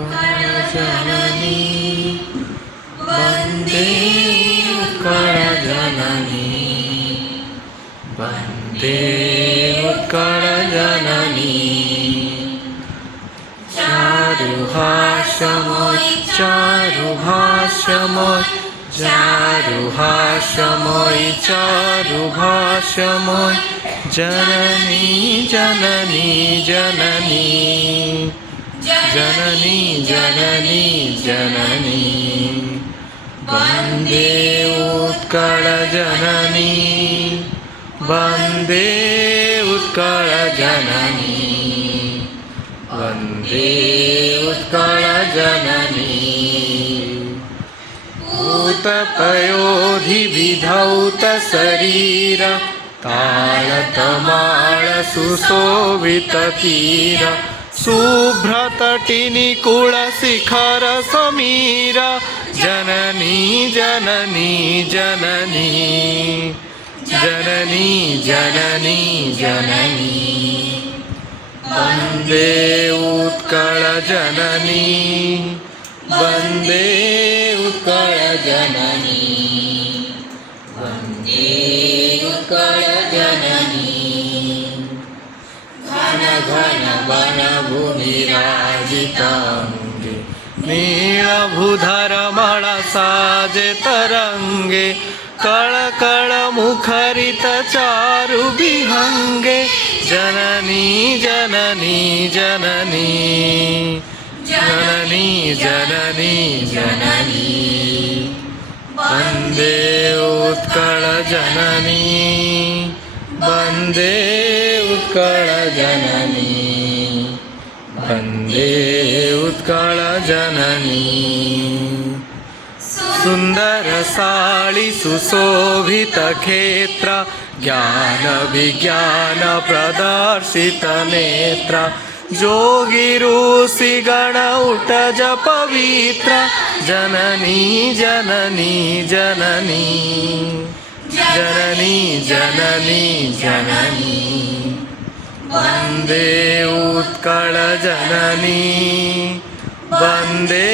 उत्कलजननी वन्दे उत्कलजननी वन्दे उत्कलजननी चारुहास्यमय चारुहास्यमय चारुहास्यमय चारुहास्यमय जननी जननी जननी जननी जननी जननी वन्दे उत्कलजननी वन्दे उत्कलजननी वन्दे उत्कलजननी भूतपयोधिविधौतशरीर तालतमालसुशोभिततीर शुभ्रतटिनिकुलशिखरसमीर जननी जननी जननी जननी जननी जननी वन्दे उत्कलजननी वन्दे उत्कलजननी वन्दे उत्कलजननी घन घन वनभूमिराजिताङ्गे नीलभूधरमणसाजे तरङ्गे कळकळमुखरितचारुविहङ्गे जननी जननी जननी जननी जननी जननी वन्दे उत्कलजननी वन्दे उत्कलजननी वन्दे उत्कलजननी सुन्दरसाळि सुशोभितक्षेत्र ज्ञानविज्ञानप्रदर्शितनेत्र जोगिऋषिगण उटज पवित्र जननी जननी जननी जननी जननी जननी वन्दे उत्कलजननी वन्दे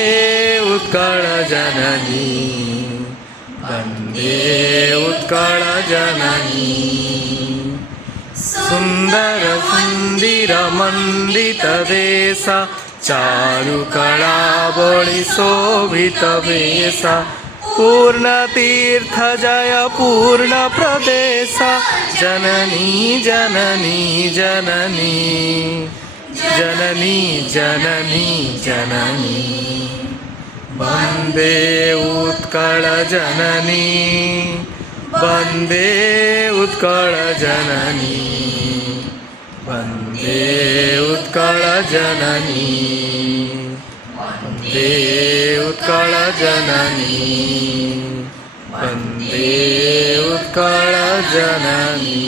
उत्कलजननी वन्दे उत्कलजननी सुन्दर सुन्दरमण्डितवेश चारुकलावळि शोभितवेश पूर्णतीर्थजय पूर्णप्रदेश जननी जननी जननी जननी जननी जननी वन्दे उत्कलजननी वन्दे उत्कलजननी वन्दे उत्कलजननी वन्दे उत्कलजननी वन्दे उत्कलजननी।